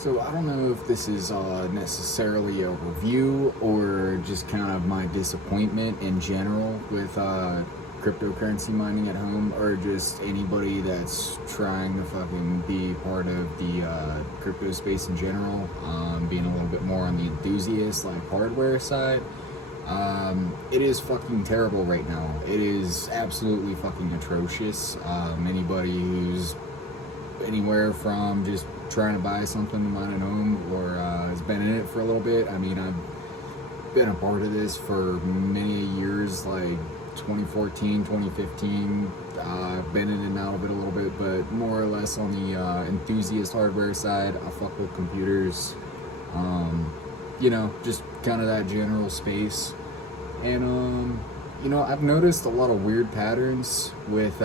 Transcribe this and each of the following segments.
So I don't know if this is necessarily a review or just kind of my disappointment in general with cryptocurrency mining at home, or just anybody that's trying to fucking be part of the crypto space in general, being a little bit more on the enthusiast, like hardware side. It is fucking terrible right now. It is absolutely fucking atrocious. Anybody who's anywhere from just trying to buy something to mine at home or has been in it for a little bit. I mean, I've been a part of this for many years, like 2014, 2015. I've been in and out of it a little bit, but more or less on the enthusiast hardware side. I fuck with computers, just kind of that general space. And, I've noticed a lot of weird patterns with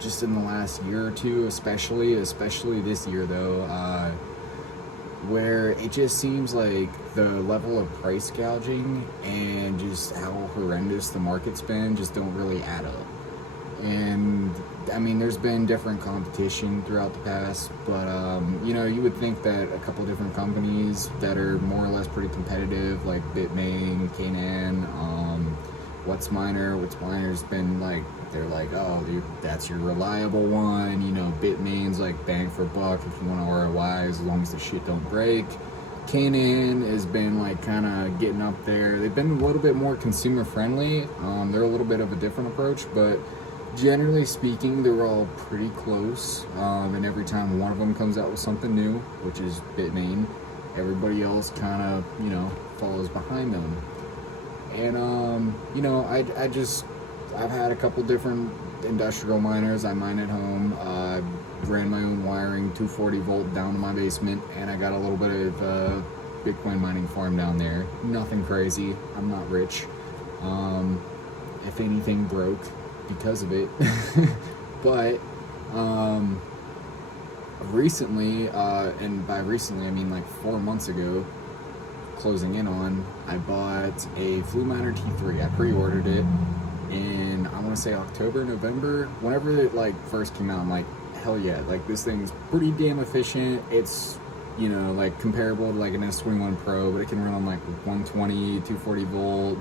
just in the last year or two, especially this year though, where it just seems like the level of price gouging and just how horrendous the market's been just don't really add up. And I mean, there's been different competition throughout the past, but you would think that a couple different companies that are more or less pretty competitive, like Bitmain, Canaan, Whatsminer's been like, they're like, oh, that's your reliable one. Bitmain's like bang for buck if you want to ROI, as long as the shit don't break. Canaan has been like kind of getting up there. They've been a little bit more consumer friendly. They're a little bit of a different approach, but generally speaking, they're all pretty close. And every time one of them comes out with something new, which is Bitmain, everybody else kind of, follows behind them. And, I've had a couple different industrial miners. I mine at home. I ran my own wiring, 240 volt down to my basement, and I got a little bit of Bitcoin mining farm down there. Nothing crazy. I'm not rich. If anything, broke because of it. But recently, and by recently I mean like 4 months ago, closing in on, I bought a Fluminer T3. I pre-ordered it in, I want to say October, November, whenever it like first came out. I'm like, hell yeah, like this thing's pretty damn efficient. It's like comparable to like an S21 Pro, but it can run on like 120, 240 volt.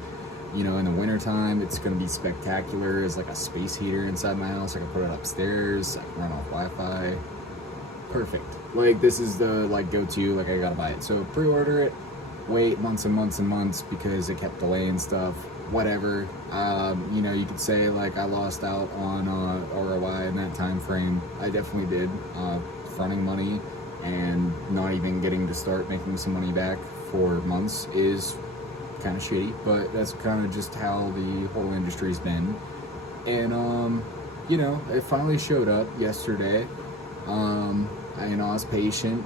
In the wintertime, it's going to be spectacular. There's like a space heater inside my house. I can put it upstairs. I can run off Wi-Fi. Perfect. Like, this is the like go-to. Like, I gotta buy it. So pre-order it. Wait months and months and months because it kept delaying stuff. Whatever. You could say like I lost out on ROI in that time frame. I definitely did. Fronting money and not even getting to start making some money back for months is kind of shitty, but that's kind of just how the whole industry's been. And it finally showed up yesterday. I was patient,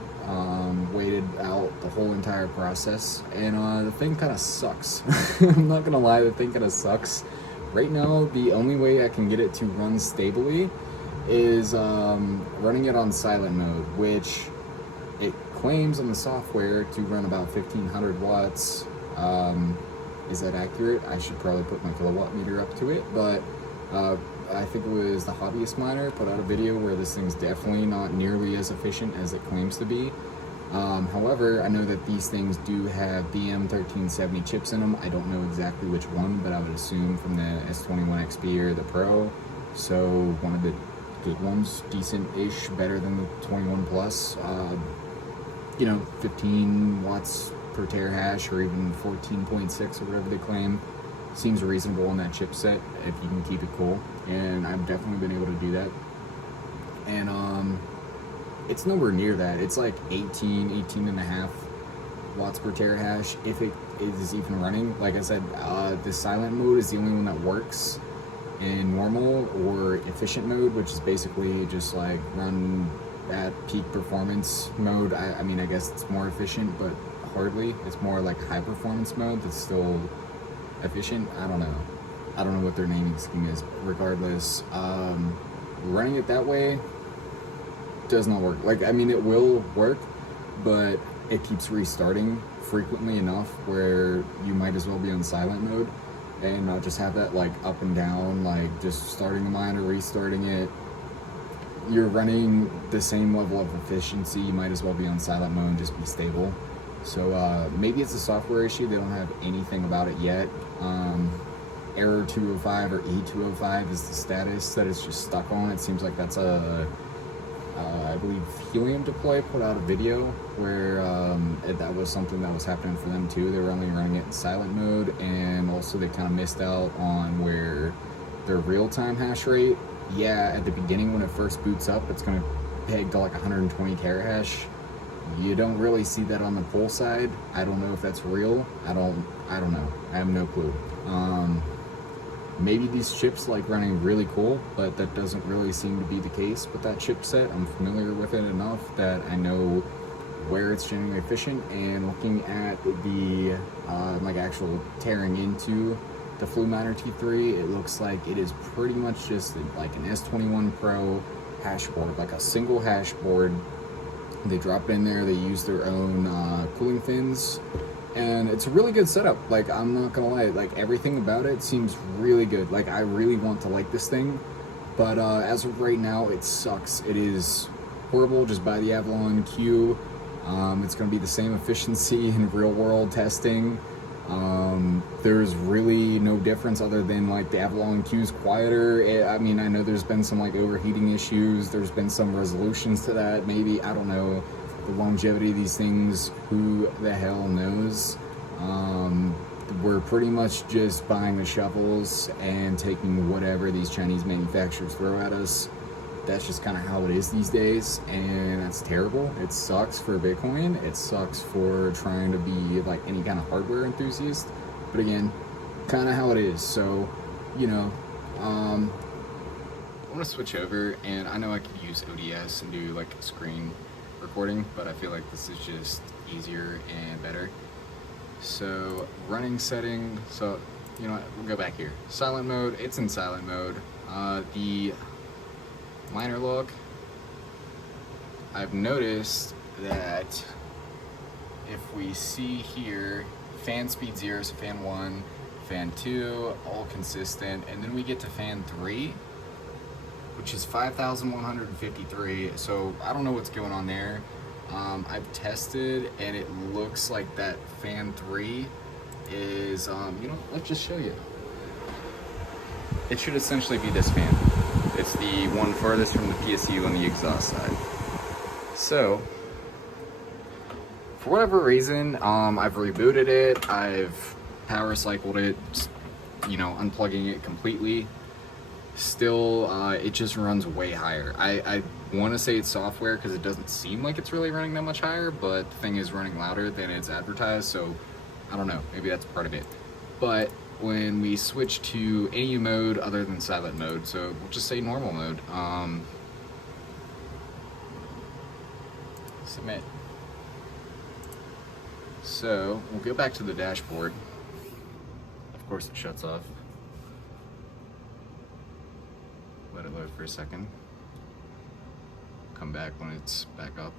waited out the whole entire process, and the thing kind of sucks. I'm not gonna lie, the thing kind of sucks. Right now, the only way I can get it to run stably is running it on silent mode, which it claims on the software to run about 1500 watts. Is that accurate? I should probably put my kilowatt meter up to it, but I think it was the Hobbyist Miner put out a video where this thing's definitely not nearly as efficient as it claims to be. However, I know that these things do have BM1370 chips in them. I don't know exactly which one, but I would assume from the S21 XP or the Pro. So one of the good ones, decent-ish, better than the 21 Plus. 15 watts per terahash, or even 14.6 or whatever they claim. Seems reasonable on that chipset if you can keep it cool, and I've definitely been able to do that. And it's nowhere near that. It's like 18 and a half watts per terahash if it is even running. Like I said, the silent mode is the only one that works in normal or efficient mode, which is basically just like run at peak performance mode. I mean, I guess it's more efficient, but hardly. It's more like high performance mode that's still efficient. I don't know what their naming scheme is. Regardless, running it that way does not work. Like, I mean, it will work, but it keeps restarting frequently enough where you might as well be on silent mode and not just have that like up and down, like just starting the miner, restarting it, you're running the same level of efficiency, you might as well be on silent mode and just be stable. So maybe it's a software issue. They don't have anything about it yet. Error 205 or E205 is the status that it's just stuck on. It seems like that's I believe Helium Deploy put out a video where that was something that was happening for them too. They were only running it in silent mode, and also they kind of missed out on where their real-time hash rate, yeah, at the beginning when it first boots up, it's going to peg to like 120 terahash. You don't really see that on the pull side. I don't know if that's real. I don't know. I have no clue. Maybe these chips like running really cool, but that doesn't really seem to be the case with that chipset. I'm familiar with it enough that I know where it's genuinely efficient, and looking at the like actual tearing into the Fluminer T3, it looks like it is pretty much just like an S21 Pro hash board, like a single hash board. They drop it in there, they use their own cooling fins, and it's a really good setup. Like, I'm not gonna lie, like everything about it seems really good. Like, I really want to like this thing, but as of right now, it sucks. It is horrible. Just buy the Avalon Q. It's gonna be the same efficiency in real world testing. There's really no difference other than like the Avalon Q's quieter. I mean, I know there's been some like overheating issues. There's been some resolutions to that. Maybe, I don't know, the longevity of these things, who the hell knows. We're pretty much just buying the shovels and taking whatever these Chinese manufacturers throw at us. That's just kind of how it is these days, and that's terrible. It sucks for Bitcoin. It sucks for trying to be like any kind of hardware enthusiast. But again, kind of how it is. So, you know, I want to switch over, and I know I could use ODS and do like screen recording, but I feel like this is just easier and better. So running setting, so you know what, we'll go back here. Silent mode, it's in silent mode. The miner log, I've noticed that if we see here, fan speed 0, so fan 1, fan 2, all consistent, and then we get to fan 3, which is 5,153, so I don't know what's going on there. I've tested, and it looks like that fan 3 is, you know, let's just show you. It should essentially be this fan. It's the one furthest from the PSU on the exhaust side. So, for whatever reason, I've rebooted it, I've power cycled it, you know, unplugging it completely. Still, it just runs way higher. I want to say it's software because it doesn't seem like it's really running that much higher, but the thing is running louder than it's advertised, so I don't know, maybe that's part of it. But when we switch to any mode other than silent mode, so we'll just say normal mode, submit. So we'll go back to the dashboard. Of course it shuts off. Let it load for a second. Come back when it's back up.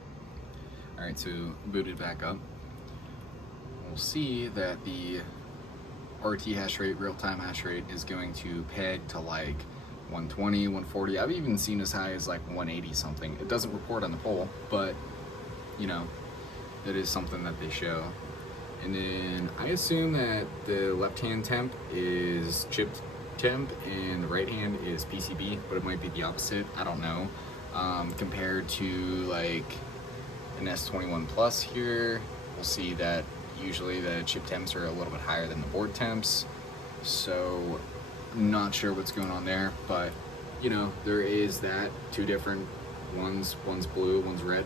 Alright, so booted back up. We'll see that the RT hash rate, real-time hash rate, is going to peg to like 120, 140. I've even seen as high as like 180 something. It doesn't report on the poll, but you know, that is something that they show. And then I assume that the left-hand temp is chipped temp and the right hand is PCB, but it might be the opposite. I don't know. Compared to like an S21 Plus here, we'll see that usually the chip temps are a little bit higher than the board temps, so not sure what's going on there, but you know, there is that, two different ones, one's blue, one's red.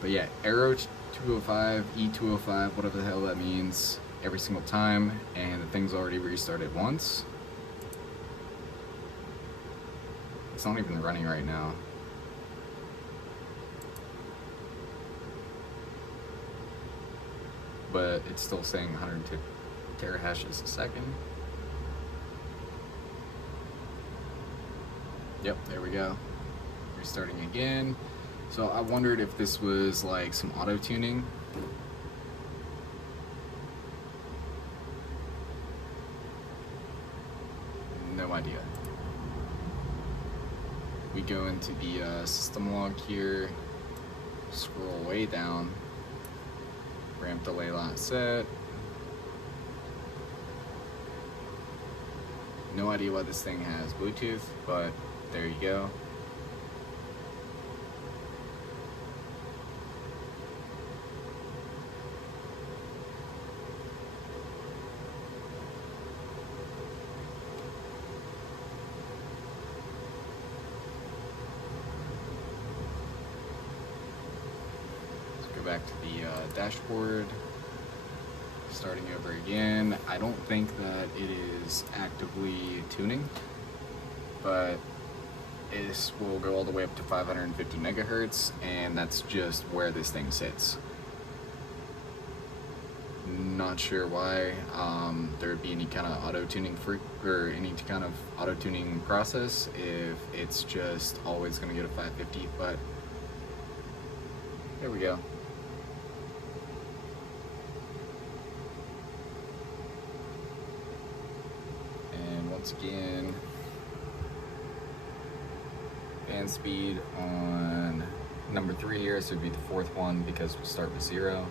But yeah, arrow 205, E205, whatever the hell that means, every single time, and the thing's already restarted once. It's not even running right now. But it's still saying 102 terahashes a second. Yep, there we go. Restarting again. So I wondered if this was like some auto tuning. No idea. we go into the system log here, scroll way down, ramp delay line set. No idea why this thing has Bluetooth, but there you go. Back to the dashboard, starting over again. I don't think that it is actively tuning, but this will go all the way up to 550 megahertz, and that's just where this thing sits. Not sure why there would be any kind of auto-tuning or any kind of auto-tuning process if it's just always going to go to 550, but there we go. Once again, fan speed on number 3 here, so it'd be the 4th one because we'll start with 0.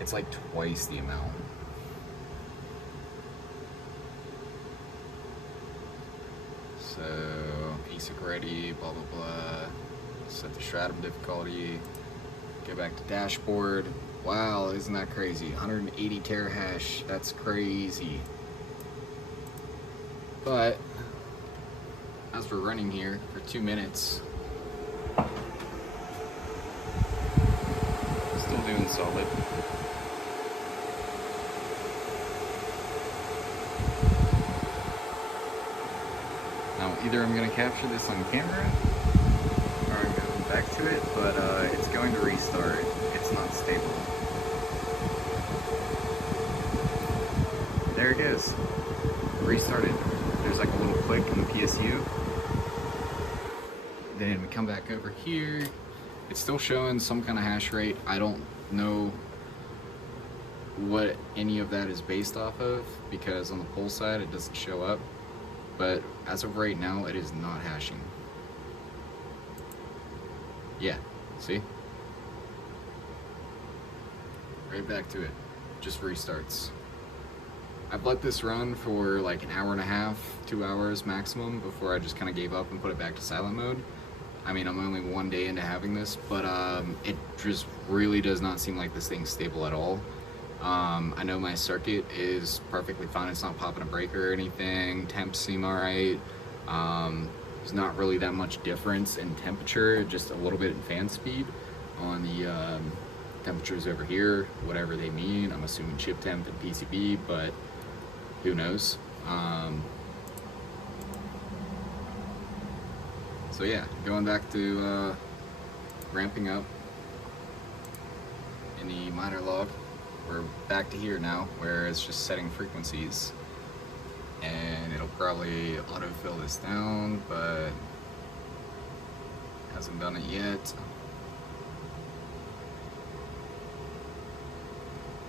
It's like twice the amount. So ASIC ready, blah blah blah. Set the stratum difficulty. Go back to dashboard. Wow, isn't that crazy? 180 terahash. That's crazy. But as we're running here for 2 minutes, still doing solid. Now either I'm going to capture this on camera or I'm going back to it, but it's going to restart. It's not stable. There it goes. Restarted. There's like a little click in the PSU. Then we come back over here. It's still showing some kind of hash rate. I don't know what any of that is based off of because on the poll side it doesn't show up. But as of right now, it is not hashing. Yeah, see? Right back to it. Just restarts. I've let this run for like an hour and a half, 2 hours maximum before I just kind of gave up and put it back to silent mode. I mean, I'm only 1 day into having this, but it just really does not seem like this thing's stable at all. I know my circuit is perfectly fine. It's not popping a breaker or anything. Temps seem all right. There's not really that much difference in temperature, just a little bit in fan speed on the temperatures over here, whatever they mean. I'm assuming chip temp and PCB, but who knows? So yeah, going back to ramping up in the miner log. We're back to here now, where it's just setting frequencies. And it'll probably autofill this down, but hasn't done it yet.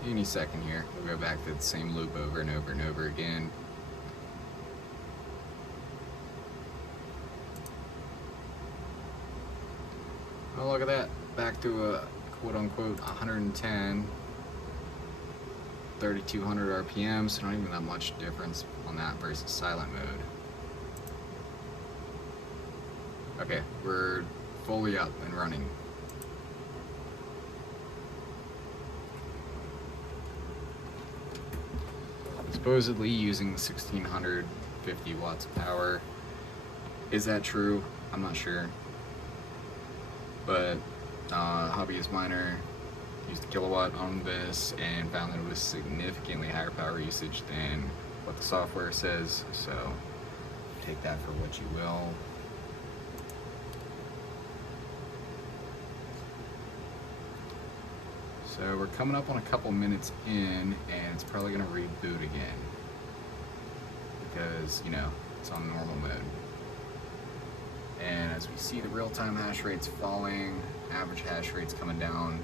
Any second here, we'll go back to the same loop over and over and over again. Oh, look at that. Back to a quote-unquote 110, 3200 RPM, so not even that much difference on that versus silent mode. Okay, we're fully up and running. Supposedly using 1650 watts of power. Is that true? I'm not sure. But hobbyist miner used a kilowatt on this and found that it was significantly higher power usage than what the software says, so take that for what you will. So we're coming up on a couple minutes in, and it's probably going to reboot again because, you know, it's on normal mode. And as we see the real-time hash rates falling, average hash rates coming down.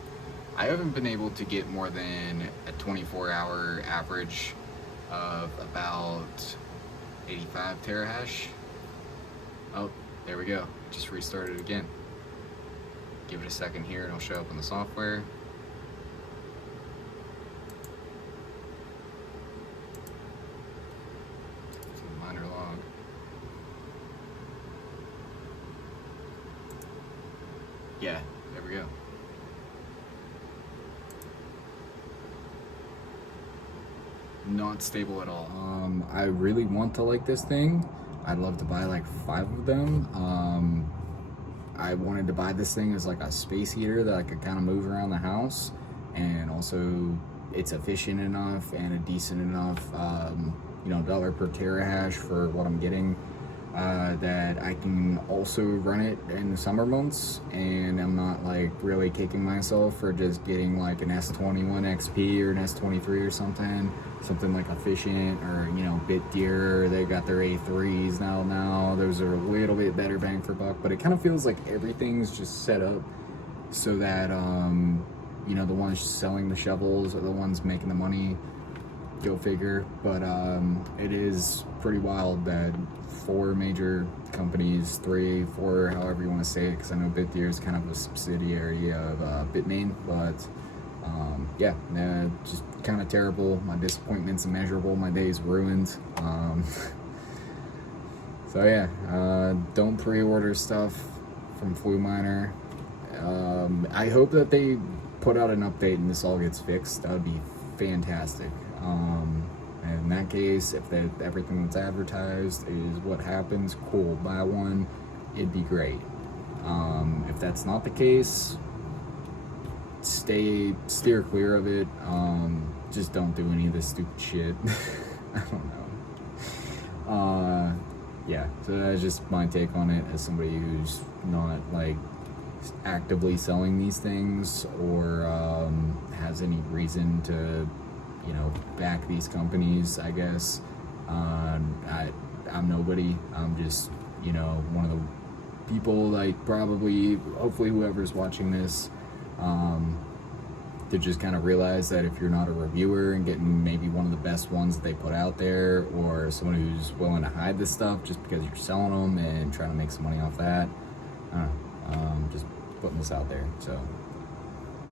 I haven't been able to get more than a 24-hour average of about 85 terahash. Oh, there we we go. Just restarted it again. Give it a second here and it'll show up in the software. Minor log. Yeah, there we go. Not stable at all. I really want to like this thing. I'd love to buy like 5 of them. I wanted to buy this thing as like a space heater that I could kind of move around the house, and also it's efficient enough and a decent enough dollar per terahash for what I'm getting, that I can also run it in the summer months, and I'm not like really kicking myself for just getting like an S21 XP or an S23 or something like efficient, or Bitdeer, they got their A3s now. Those are a little bit better bang for buck, but it kind of feels like everything's just set up so that the ones selling the shovels are the ones making the money. Go figure. But it is pretty wild that 4 major companies, 3, 4, however you want to say it, because I know Bitdeer is kind of a subsidiary of Bitmain, but just kind of terrible. My disappointment's immeasurable. My day's ruined. So yeah, don't pre-order stuff from Fluminer. I hope that they put out an update and this all gets fixed. That would be fantastic. In that case, if everything that's advertised is what happens, cool, buy one, it'd be great. If that's not the case, steer clear of it. Just don't do any of this stupid shit. I don't know. Yeah, so that's just my take on it as somebody who's not like actively selling these things or has any reason to back these companies, I guess. I'm nobody. I'm just one of the people, like hopefully whoever's watching this, to just kind of realize that if you're not a reviewer and getting maybe one of the best ones that they put out there, or someone who's willing to hide this stuff just because you're selling them and trying to make some money off that, I don't know, just putting this out there. So